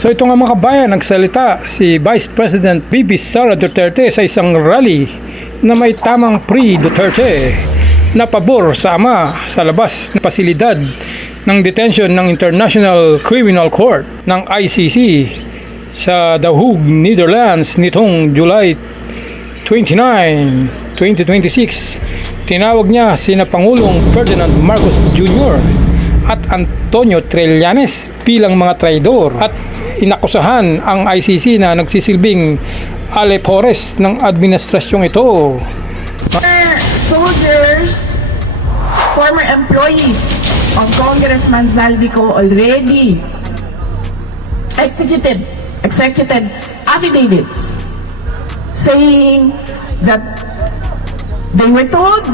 So ito nga mga kabayan, nagsalita si Vice President Bibi Sara Duterte sa isang rally na may tamang pre-Duterte na pabor sa ama sa labas na pasilidad ng detention ng International Criminal Court ng ICC sa The Hague, Netherlands nitong July 29, 2026. Tinawag niya sina Pangulong Ferdinand Marcos Jr. at Antonio Trillanes bilang mga traidor at inakusahan ang ICC na nagsisilbing alepores ng administrasyong ito. Soldiers, former employees of Congressman Zaldico already executed affidavits saying that they were told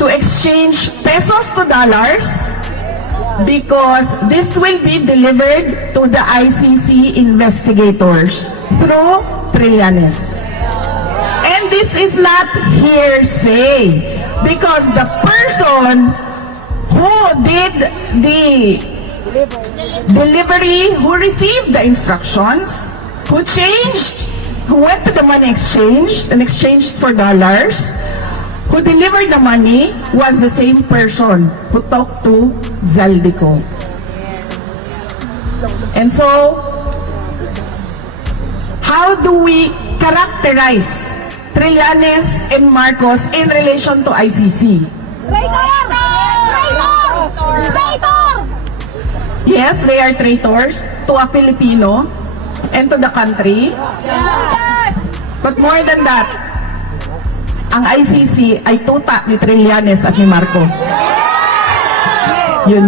to exchange pesos to dollars because this will be delivered to the ICC investigators through Trillanes. And this is not hearsay because the person who did the delivery, who received the instructions, who went to the money exchange and exchanged for dollars, who delivered the money was the same person who talked to Zaldico. And so, how do we characterize Trillanes and Marcos in relation to ICC? Yes, they are traitors to a Filipino and to the country. But more than that, ang ICC ay tuta ni Trillanes at ni Marcos. Yun.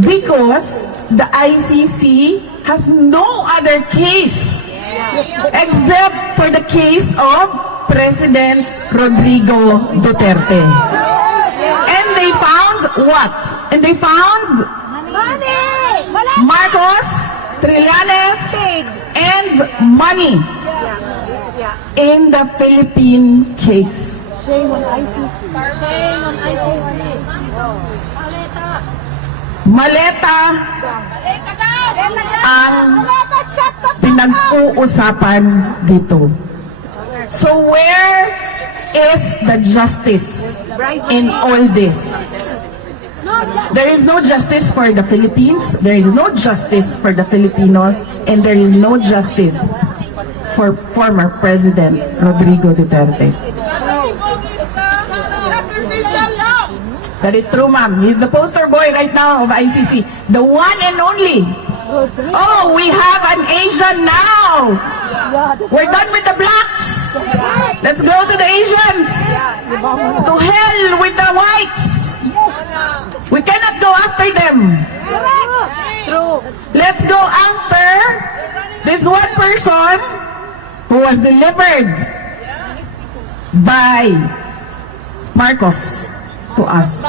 Because the ICC has no other case except for the case of President Rodrigo Duterte. And they found what? And they found Marcos, Trillanes, and money in the Philippine case. Maleta ang pinag-uusapan dito. So where is the justice in all this? There is no justice for the Philippines, there is no justice for the Filipinos, and there is no justice for former President Rodrigo Duterte. That is true, ma'am. He's the poster boy right now of ICC. The one and only. Oh, we have an Asian now. We're done with the blacks. Let's go to the Asians. To hell with the whites. We cannot go after them. Let's go after this one person who was delivered by Marcos to us.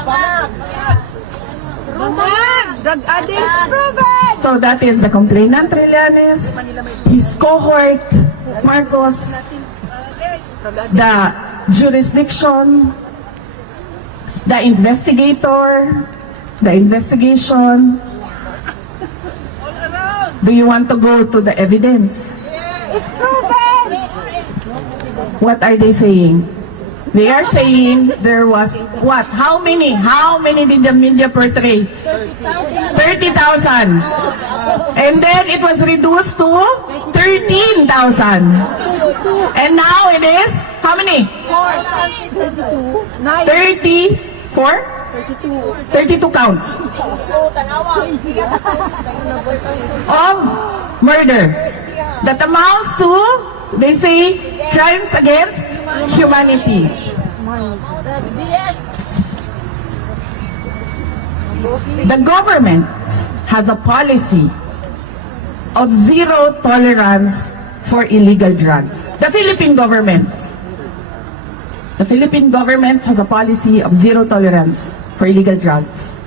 So that is the complainant Trillanes, his cohort Marcos, the jurisdiction, the investigator, the investigation. Do you want to go to the evidence? What are they saying? They are saying there was what? How many did the media portray? 30,000. And then it was reduced to 13,000. And now it is how many? 34? 32 counts of murder that amounts to, they say, crimes against humanity. The government has a policy of zero tolerance for illegal drugs. The Philippine government has a policy of zero tolerance for illegal drugs.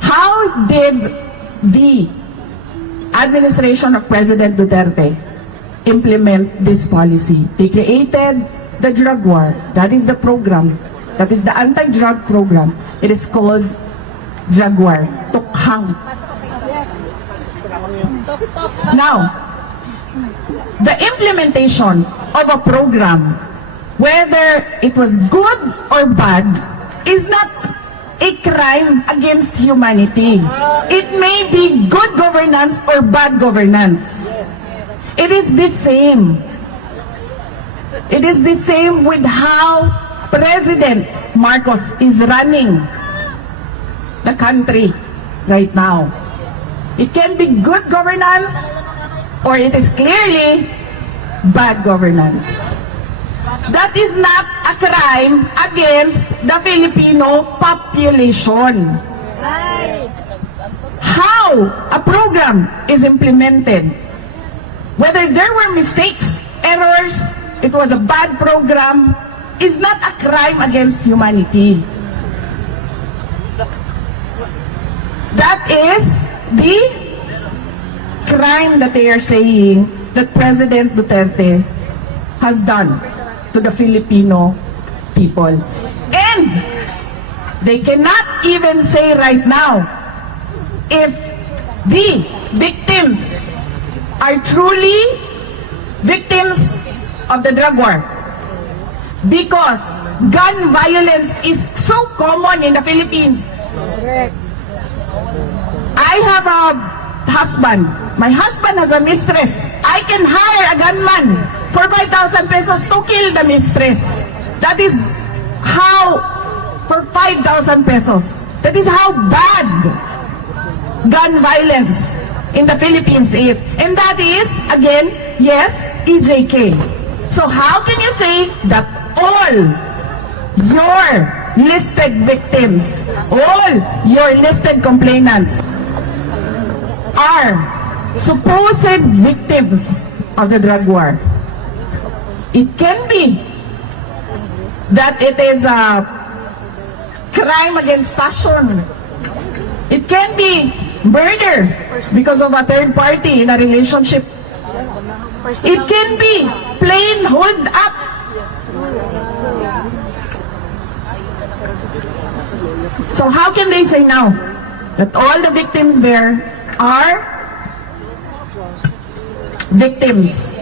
How did the administration of President Duterte implement this policy? They created the drug war. That is the program. That is the anti-drug program. It is called Jaguar, Tukhang. Now, the implementation of a program, whether it was good or bad, is not a crime against humanity. It may be good governance or bad governance. It is the same. It is the same with how President Marcos is running the country right now. It can be good governance or it is clearly bad governance. That is not a crime against the Filipino population. How a program is implemented, whether there were mistakes, errors, it was a bad program, is not a crime against humanity. That is the crime that they are saying that President Duterte has done to the Filipino people. And they cannot even say right now if the victims are truly victims of the drug war. Because gun violence is so common in the Philippines. I have a husband. My husband has a mistress. I can hire a gunman for 5,000 pesos to kill the mistress. That is how, for 5,000 pesos. That is how bad gun violence in the Philippines is. And that is, again, yes, EJK. So how can you say that all your listed victims, all your listed complainants are supposed victims of the drug war? It can be that it is a crime against passion. It can be murder because of a third party in a relationship. It can be plain hold up. So how can they say now that all the victims there are victims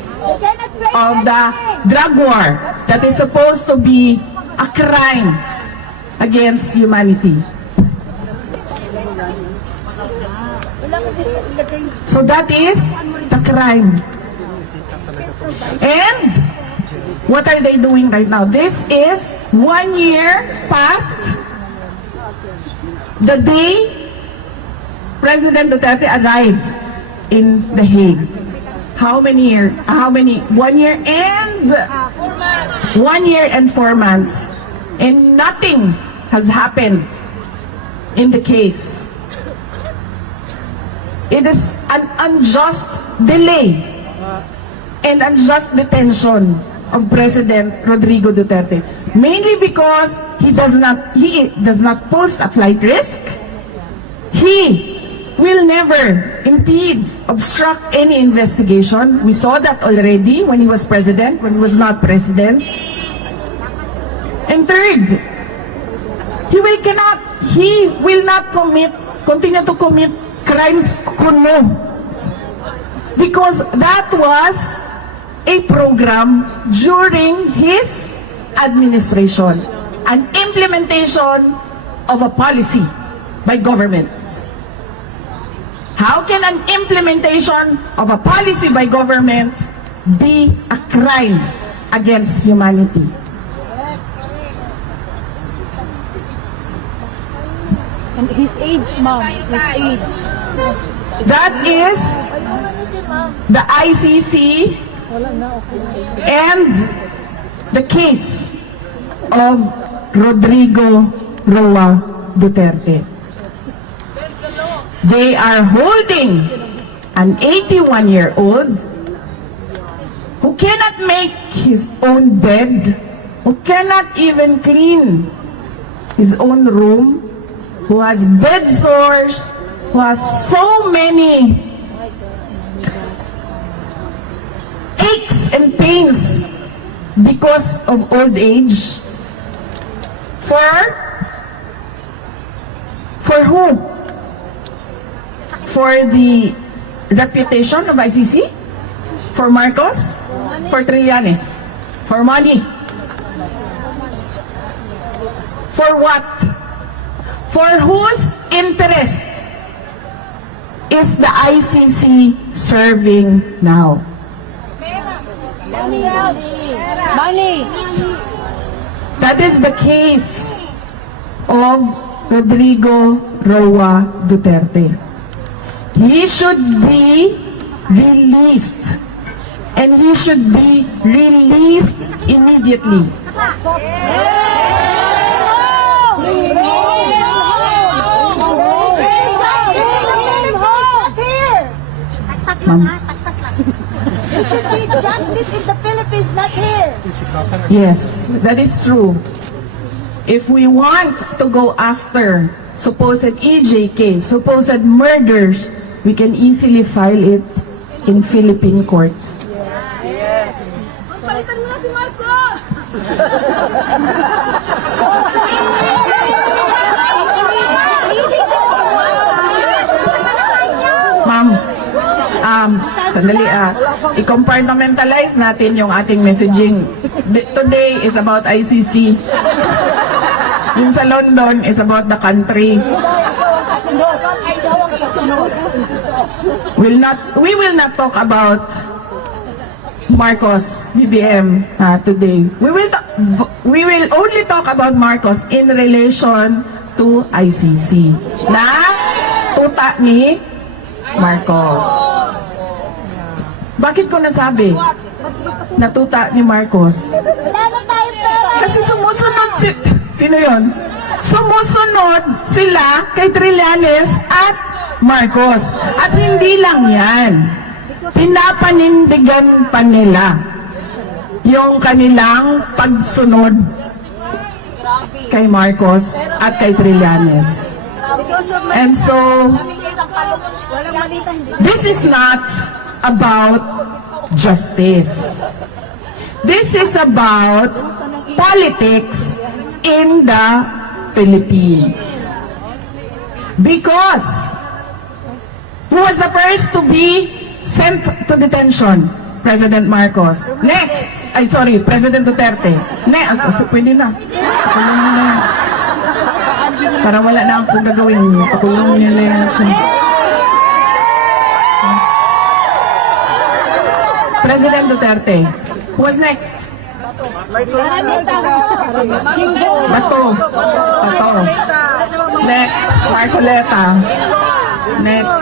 of the drug war that is supposed to be a crime against humanity? So that is the crime. And what are they doing right now? This is 1 year past the day President Duterte arrived in The Hague. How many years? 1 year and 1 year and 4 months. And nothing has happened in the case. It is an unjust delay and unjust detention of President Rodrigo Duterte, mainly because he does not pose a flight risk. He will never impede, obstruct any investigation. We saw that already when he was president, when he was not president. And third, he will not continue to commit crimes kuno, because that was a program during his administration, an implementation of a policy by government. How can an implementation of a policy by government be a crime against humanity? And his age, ma'am, his age. That is the ICC and the case of Rodrigo Roa Duterte. They are holding an 81-year-old who cannot make his own bed, who cannot even clean his own room, who has bed sores, who has so many aches and pains because of old age, for For who? For the reputation of ICC? For Marcos? For Trillanes? For money? For what? For whose interest is the ICC serving now? Money. That is the case of Rodrigo Roa Duterte. He should be released, and he should be released immediately. Ma'am. It should be justice in the Philippines, not here. Yes, that is true. If we want to go after supposed EJK, supposed murders, we can easily file it in Philippine courts. Palitan mo na si Marcos! Ma'am, sandali i-compartmentalize natin yung ating messaging. Today is about ICC. Yung sa London is about the country. We will not talk about Marcos, BBM today. We will only talk about Marcos in relation to ICC. Na tuta ni Marcos. Bakit ko nasabi na tuta ni Marcos? Wala na tayo pera! Kasi sumusunod sino yon? Sumusunod sila kay Trillanes at Marcos. At hindi lang yan. Pinapanindigan pa nila yung kanilang pagsunod kay Marcos at kay Trillanes. And so, this is not about justice. This is about politics in the Philippines. Because who was the first to be sent to detention? President Marcos. Next, President Duterte. Next, pwede na. Pakulong nila yan. Para wala na akong gagawin. Pakulong nila yan siya. President Duterte. Who was next? Bato. Next, Marcoleta. Next.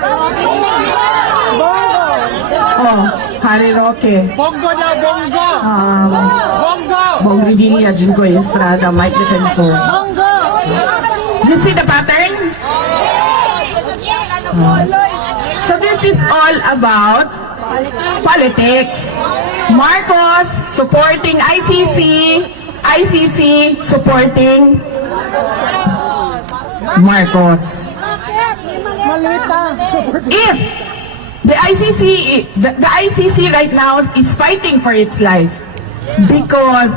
Harry Roque. Bongo na, bongo! Bongo! Bong Revilla, Jingo Estrada, Mike Defensor. You see the pattern? So this is all about politics. Marcos supporting ICC, ICC supporting Marcos. If the ICC right now is fighting for its life because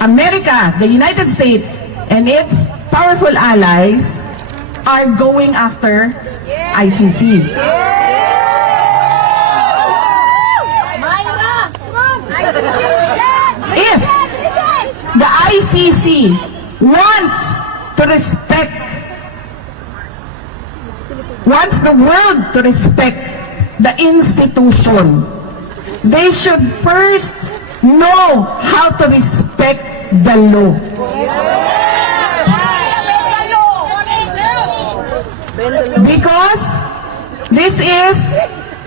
America, the United States, and its powerful allies are going after ICC. If the ICC wants the world to respect the institution, they should first know how to respect the law. Because this is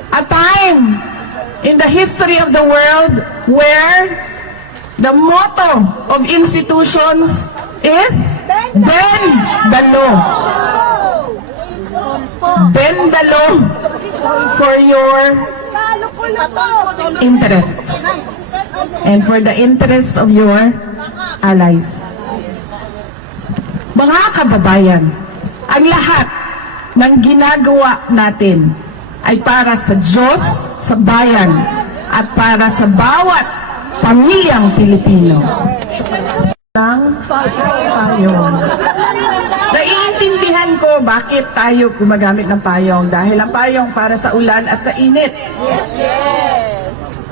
a time in the history of the world where the motto of institutions is bend the law. Bend the law for your interest and for the interest of your allies. Mga kababayan, ang lahat ng ginagawa natin ay para sa Diyos, sa bayan, at para sa bawat pamilyang Pilipino. Ng payo. Naiintindihan ko bakit tayo gumagamit ng payong? Dahil ang payong para sa ulan at sa init.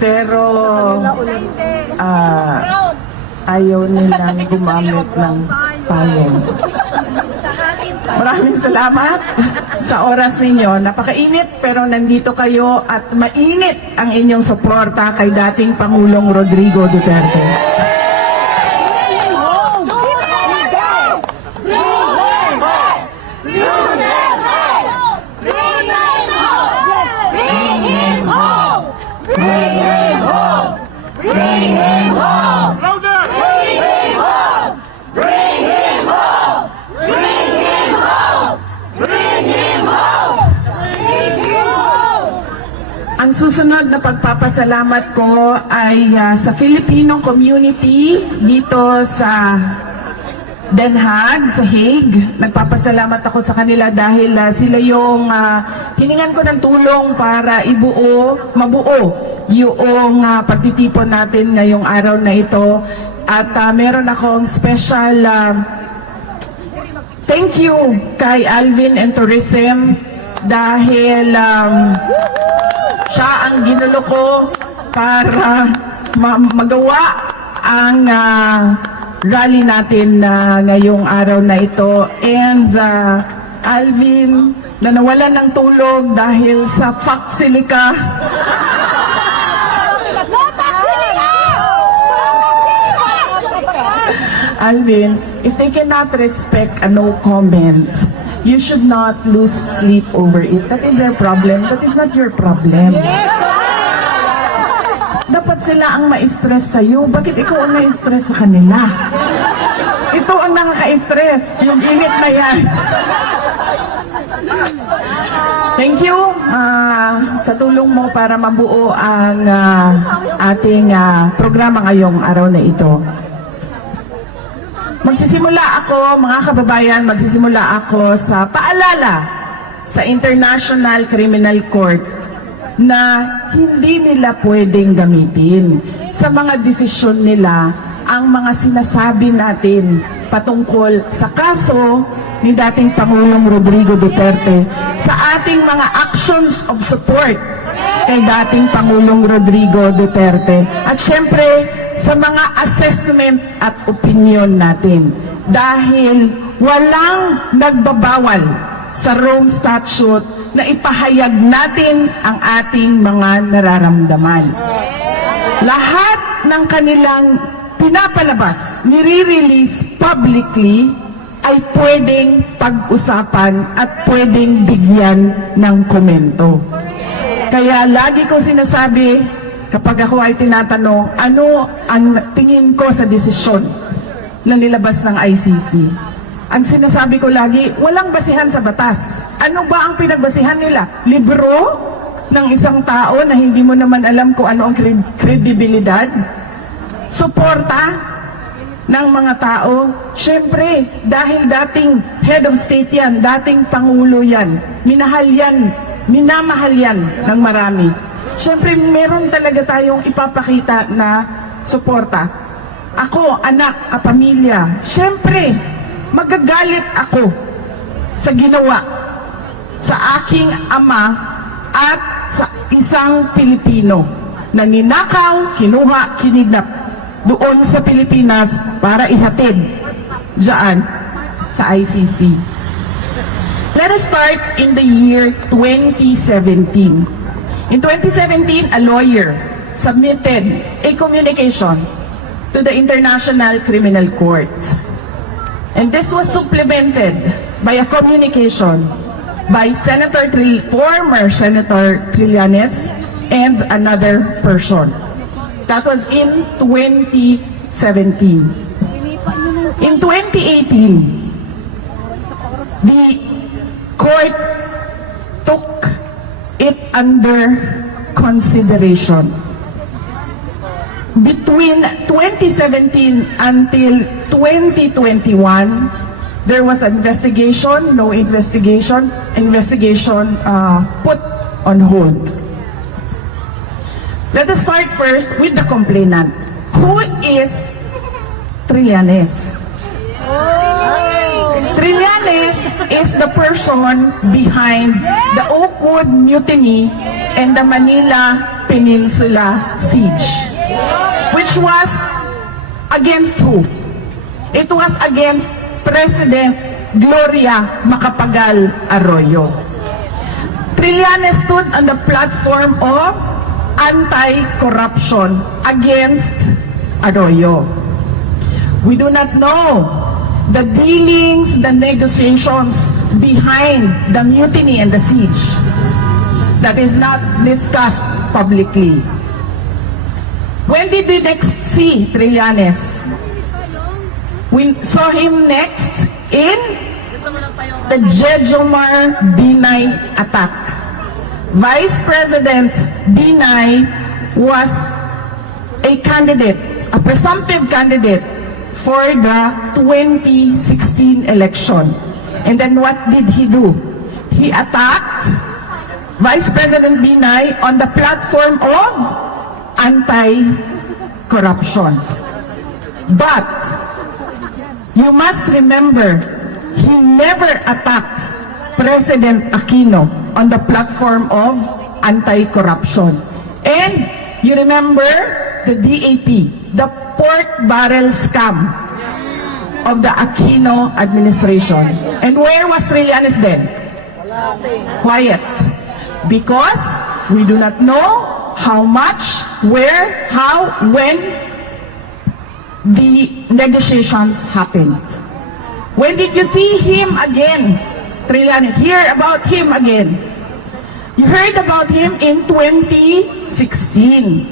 Pero ayaw nilang gumamit ng payong. Maraming salamat sa oras ninyo. Napakainit pero nandito kayo at mainit ang inyong suporta kay dating Pangulong Rodrigo Duterte. Ang susunod na pagpapasalamat ko ay sa Filipino community dito sa Den Haag, sa Hague. Nagpapasalamat ako sa kanila dahil sila yung hiningan ko ng tulong para mabuo yung pagtitipon natin ngayong araw na ito. At meron akong special thank you kay Alvin and Tourism dahil siya ang ginulo ko para magawa ang rally natin ngayong araw na ito. And Alvin, na nawalan ng tulog dahil sa Faksilika. Alvin, if they cannot respect a no comment, you should not lose sleep over it. That is their problem. That is not your problem. Dapat sila ang ma-stress sa'yo. Bakit ikaw ang na-stress sa kanila? Ito ang nakaka-stress. Yung init na yan. Thank you sa tulong mo para mabuo ang ating programa ngayong araw na ito. Magsisimula ako, mga kababayan, sa paalala sa International Criminal Court na hindi nila pwedeng gamitin sa mga desisyon nila ang mga sinasabi natin patungkol sa kaso ni dating Pangulong Rodrigo Duterte sa ating mga actions of support kay dating Pangulong Rodrigo Duterte. At syempre, sa mga assessment at opinion natin. Dahil walang nagbabawal sa Rome Statute na ipahayag natin ang ating mga nararamdaman. Lahat ng kanilang pinapalabas, nire-release publicly, ay pwedeng pag-usapan at pwedeng bigyan ng komento. Kaya lagi ko sinasabi, kapag ako ay tinatanong, ano ang tingin ko sa desisyon na nilabas ng ICC? Ang sinasabi ko lagi, walang basihan sa batas. Ano ba ang pinagbasihan nila? Libro ng isang tao na hindi mo naman alam kung ano ang kredibilidad? Suporta ng mga tao? Siyempre, dahil dating head of state yan, dating pangulo yan, minamahal yan ng marami. Siyempre, meron talaga tayong ipapakita na suporta. Ako, anak, pamilya, siyempre, magagalit ako sa ginawa sa aking ama at sa isang Pilipino na ninakaw, kinuha, kinidnap doon sa Pilipinas para ihatid diyan sa ICC. Let us start in the year 2017. In 2017, a lawyer submitted a communication to the International Criminal Court. And this was supplemented by a communication by former Senator Trillanes and another person. That was in 2017. In 2018, the court took it under consideration. Between 2017 until 2021, there was an investigation, no investigation, put on hold. Let us start first with the complainant. Who is Trillanes? Trillanes is the person behind the Oakwood Mutiny and the Manila Peninsula Siege, which was against who? It was against President Gloria Macapagal Arroyo. Trillanes stood on the platform of anti-corruption against Arroyo. We do not know the dealings, the negotiations behind the mutiny and the siege. That is not discussed publicly. When did we next see Trillanes? We saw him next in the Jejomar Binay attack. Vice President Binay was a candidate, a presumptive candidate for the 2016 election. And then what did he do? He attacked Vice President Binay on the platform of anti-corruption. But you must remember, he never attacked President Aquino on the platform of anti-corruption. And you remember the DAP, the pork barrel scam of the Aquino administration. And where was Trillanes then? Quiet. Because we do not know how much, where, how, when the negotiations happened. When did you see him again? Trillanes, hear about him again. You heard about him in 2016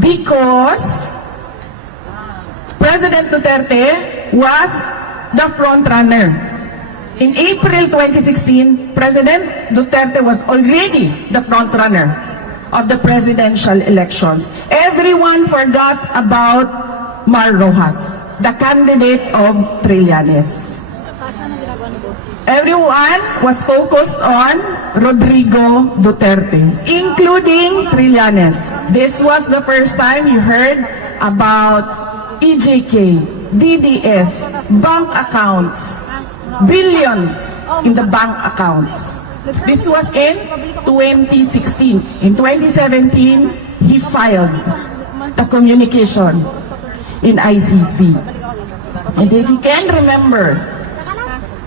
because President Duterte was the front runner. In April 2016, President Duterte was already the front runner of the presidential elections. Everyone forgot about Mar Rojas, the candidate of Trillanes. Everyone was focused on Rodrigo Duterte, including Trillanes. This was the first time you heard about EJK, DDS, bank accounts, billions in the bank accounts. This was in 2016. In 2017, he filed the communication in ICC. And if you can remember,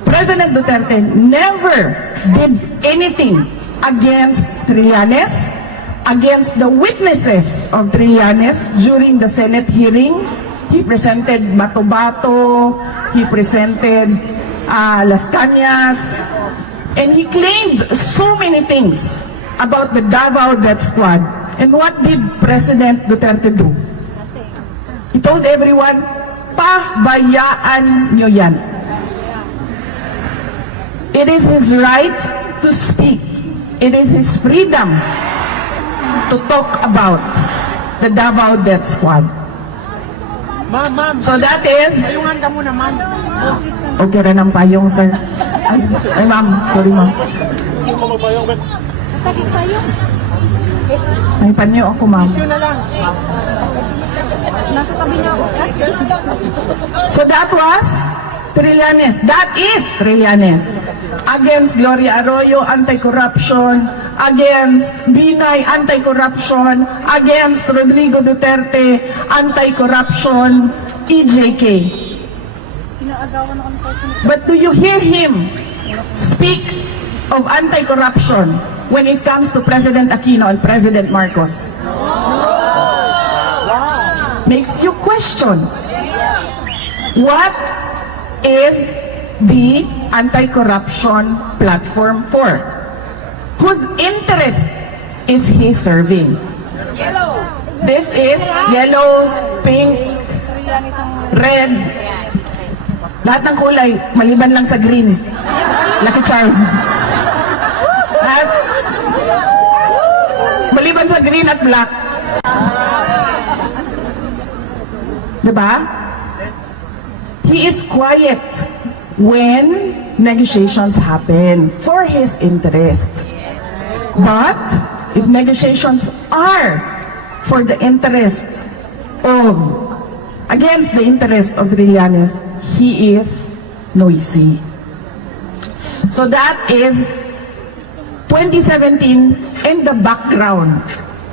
President Duterte never did anything against Trillanes, against the witnesses of Trillanes during the Senate hearing. He presented Matobato, he presented Las Cañas, and he claimed so many things about the Davao Death Squad. And what did President Duterte do? He told everyone, pabayaan nyo yan. It is his right to speak. It is his freedom to talk about the Davao Death Squad. Ma'am, So that is... payungan ka muna, ma'am. Okay rin ang payong, sir. Ay, ma'am. Sorry, ma'am. May panyo ako, ma'am. Yun na lang. Nasa tabi niya ako. So that was Trillanes. That is Trillanes. Against Gloria Arroyo, anti-corruption. Against Binay, anti-corruption. Against Rodrigo Duterte, anti-corruption. EJK. But do you hear him speak of anti-corruption when it comes to President Aquino and President Marcos? Makes you question, what is the anti-corruption platform for? Whose interest is he serving? This is yellow, pink, red. Lahat ng kulay, maliban lang sa green. Lucky Charm. At maliban sa green at black. Diba? He is quiet when negotiations happen for his interest. But if negotiations are for the interest of, against the interest of Trillanes, he is noisy. So that is 2017 and the background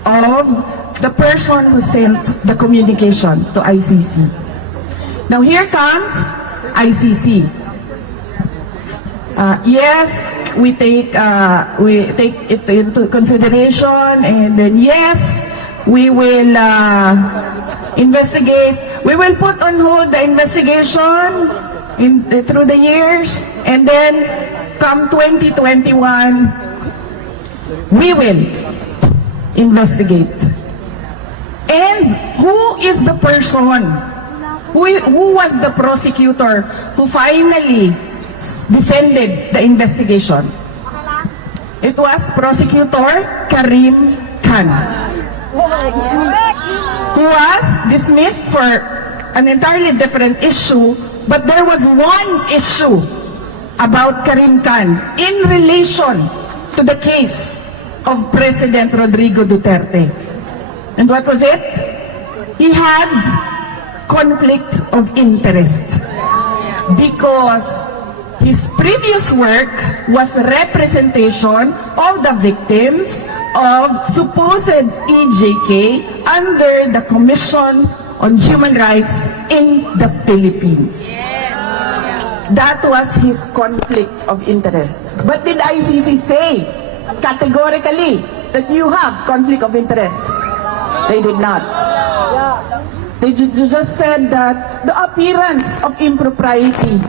of the person who sent the communication to ICC. Now here comes ICC. Yes, we take it into consideration, and then yes, we will investigate. We will put on hold the investigation through the years, and then come 2021, we will investigate. And who is the person? Who was the prosecutor who finally defended the investigation? It was Prosecutor Karim Khan, who was dismissed for an entirely different issue, but there was one issue about Karim Khan in relation to the case of President Rodrigo Duterte. And what was it? He had conflict of interest because his previous work was representation of the victims of supposed EJK under the Commission on Human Rights in the Philippines. That was his conflict of interest. But did ICC say categorically that you have conflict of interest? They did not. They just said that the appearance of impropriety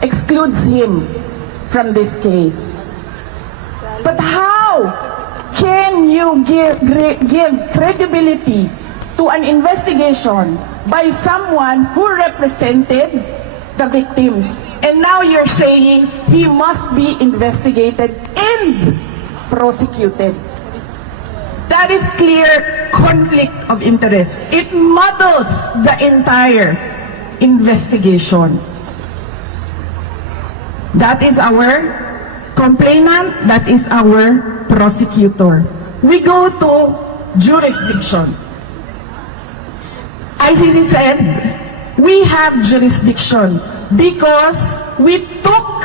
excludes him from this case. But how can you give credibility to an investigation by someone who represented the victims? And now you're saying he must be investigated and prosecuted. That is clear conflict of interest. It muddles the entire investigation. That is our complainant, that is our prosecutor. We go to jurisdiction. ICC said, we have jurisdiction because we took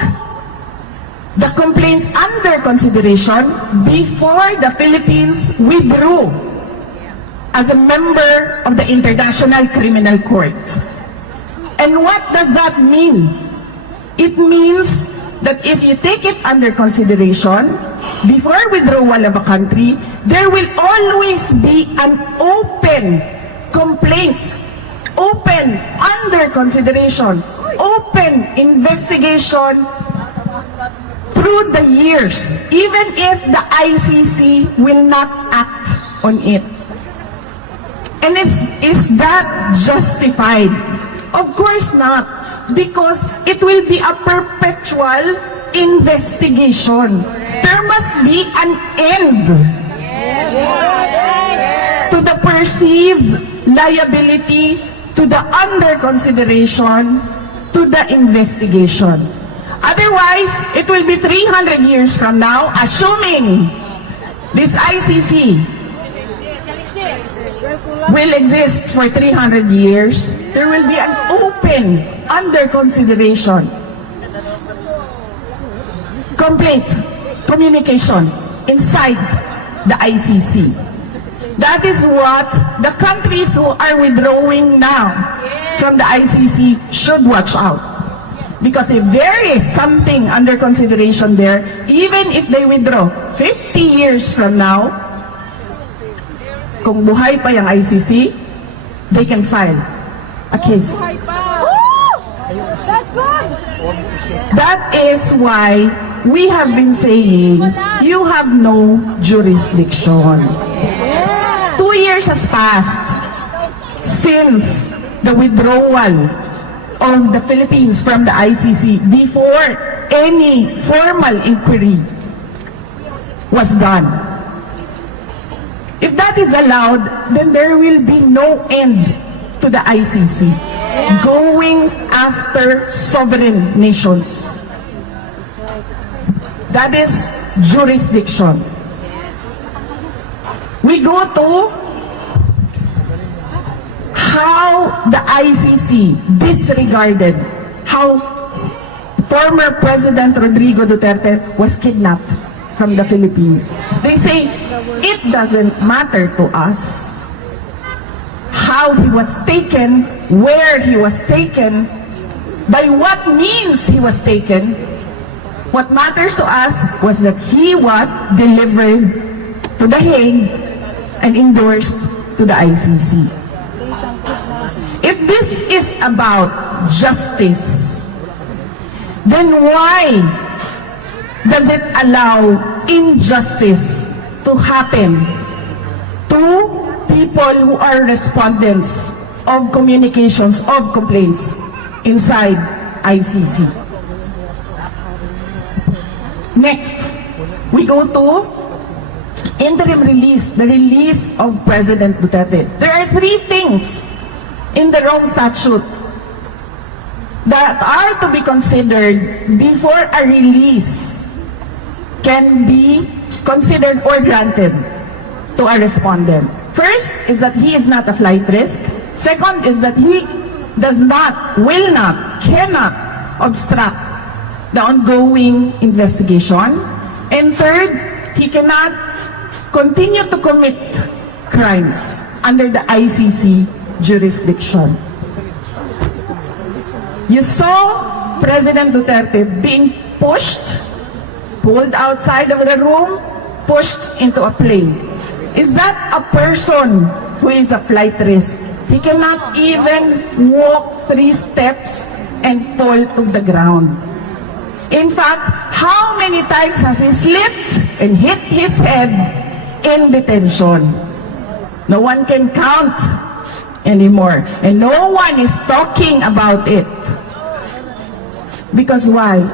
the complaint under consideration before the Philippines withdrew as a member of the International Criminal Court. And what does that mean? It means that if you take it under consideration, before withdrawal of a country, there will always be an open complaint, open under consideration, open investigation through the years, even if the ICC will not act on it. And is that justified? Of course not. Because it will be a perpetual investigation. There must be an end to the perceived liability, to the under consideration, to the investigation. Otherwise, it will be 300 years from now, assuming this ICC will exist for 300 years, there will be an open under consideration complaint, communication inside the ICC. That is what the countries who are withdrawing now from the ICC should watch out. Because if there is something under consideration there, even if they withdraw 50 years from now, kung buhay pa yung ICC, they can file a case. That's good. That is why we have been saying you have no jurisdiction. 2 years has passed since the withdrawal of the Philippines from the ICC before any formal inquiry was done. If that is allowed, then there will be no end to the ICC going after sovereign nations. That is jurisdiction. We go to how the ICC disregarded, how former President Rodrigo Duterte was kidnapped from the Philippines. They say, it doesn't matter to us how he was taken, where he was taken, by what means he was taken. What matters to us was that he was delivered to The Hague and endorsed to the ICC. If this is about justice, then why does it allow injustice to happen to people who are respondents of communications, of complaints inside ICC? Next, we go to interim release, the release of President Duterte. There are three things in the Rome Statute that are to be considered before a release can be considered or granted to a respondent. First is that he is not a flight risk. Second is that he does not, will not, cannot obstruct the ongoing investigation. And third, he cannot continue to commit crimes under the ICC jurisdiction. You saw President Duterte being pushed, pulled outside of the room, pushed into a plane. Is that a person who is a flight risk? He cannot even walk 3 steps and fall to the ground. In fact, how many times has he slipped and hit his head in detention? No one can count anymore. And no one is talking about it. Because why?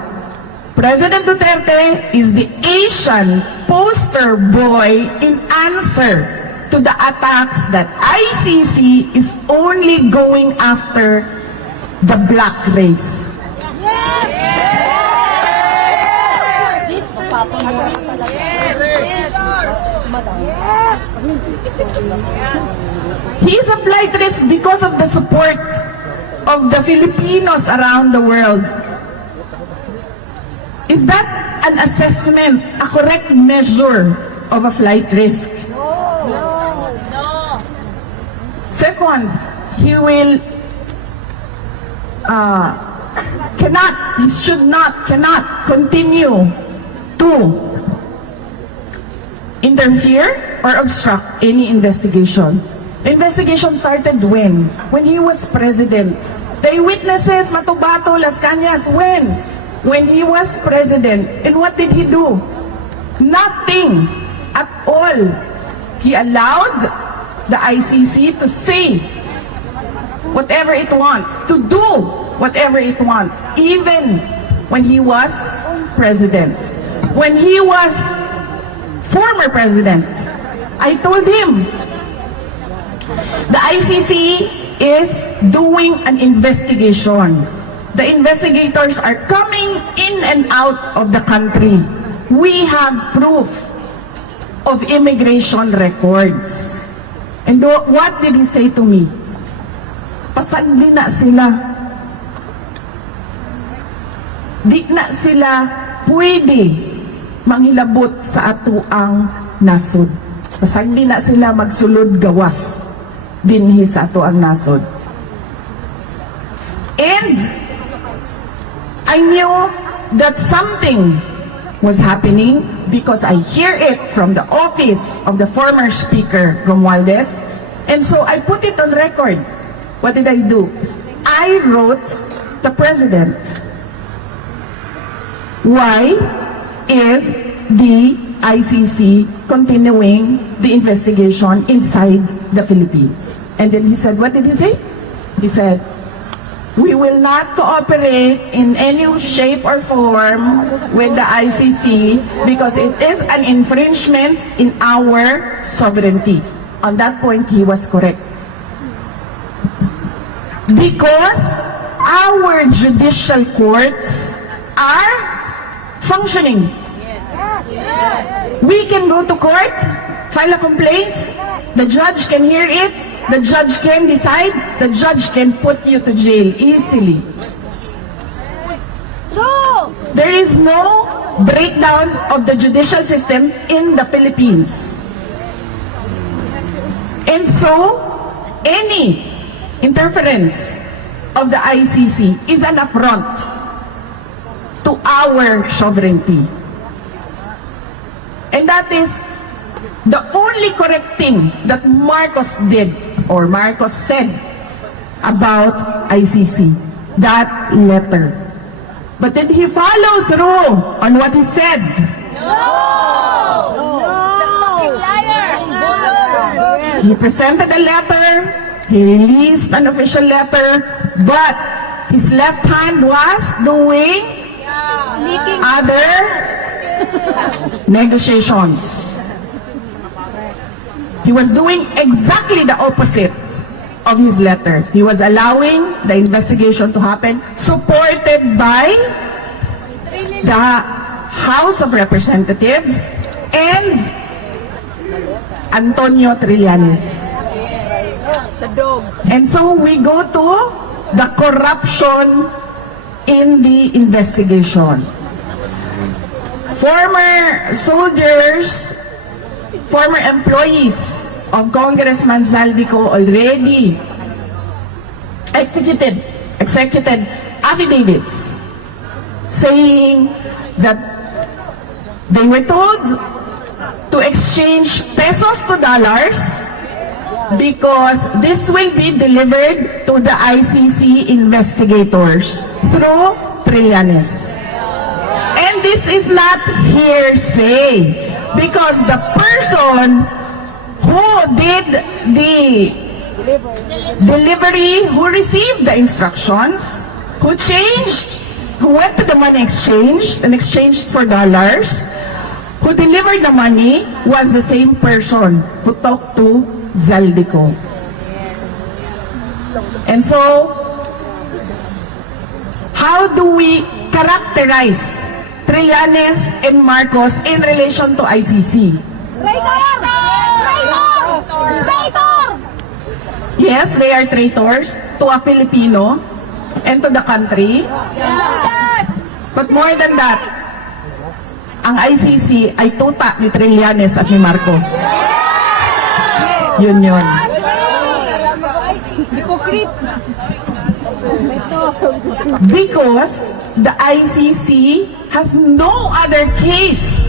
President Duterte is the Asian poster boy in answer to the attacks that ICC is only going after the black race. He is a flight risk because of the support of the Filipinos around the world. Is that an assessment, a correct measure of a flight risk? Second, he will cannot continue to interfere or obstruct any investigation. The investigation started when? When he was president. The witnesses, Matubato, Las Cañas, when? When he was president. And what did he do? Nothing at all. He allowed the ICC to say whatever it wants, to do whatever it wants, even when he was president. When he was former president, I told him, the ICC is doing an investigation. The investigators are coming in and out of the country. We have proof of immigration records. And what did he say to me? Pasagli na sila. Di na sila pwede manghilabot sa atuang nasod. Pasagli na sila magsulod gawas dinhi sa atuang nasod. And I knew that something was happening because I hear it from the office of the former speaker, Romualdez, and so I put it on record. What did I do? I wrote the president. Why is the ICC continuing the investigation inside the Philippines? And then he said, what did he say? He said, we will not cooperate in any shape or form with the ICC because it is an infringement in our sovereignty. On that point, he was correct. Because our judicial courts are functioning. We can go to court, file a complaint, the judge can hear it, the judge can decide, the judge can put you to jail easily. No! there is no breakdown of the judicial system in the Philippines. And so, any interference of the ICC is an affront to our sovereignty. And that is the only correct thing that Marcos did or Marcos said about ICC, that letter. But did he follow through on what he said? He presented a letter, he released an official letter, but his left hand was doing other negotiations. He was doing exactly the opposite of his letter. He was allowing the investigation to happen, supported by the House of Representatives and Antonio Trillanes. And so we go to the corruption in the investigation. Former soldiers, former employees of Congressman Zaldico already executed affidavits saying that they were told to exchange pesos to dollars because this will be delivered to the ICC investigators through Trillanes. And this is not hearsay because the person who did the delivery, who received the instructions, who went to the money exchange and exchanged for dollars, who delivered the money was the same person who talked to Zaldico. And so, how do we characterize Trillanes and Marcos in relation to ICC? Yes, they are traitors to a Filipino and to the country. But more than that, ang ICC ay tuta ni Trillanes at ni Marcos. Yun yun. Because the ICC has no other case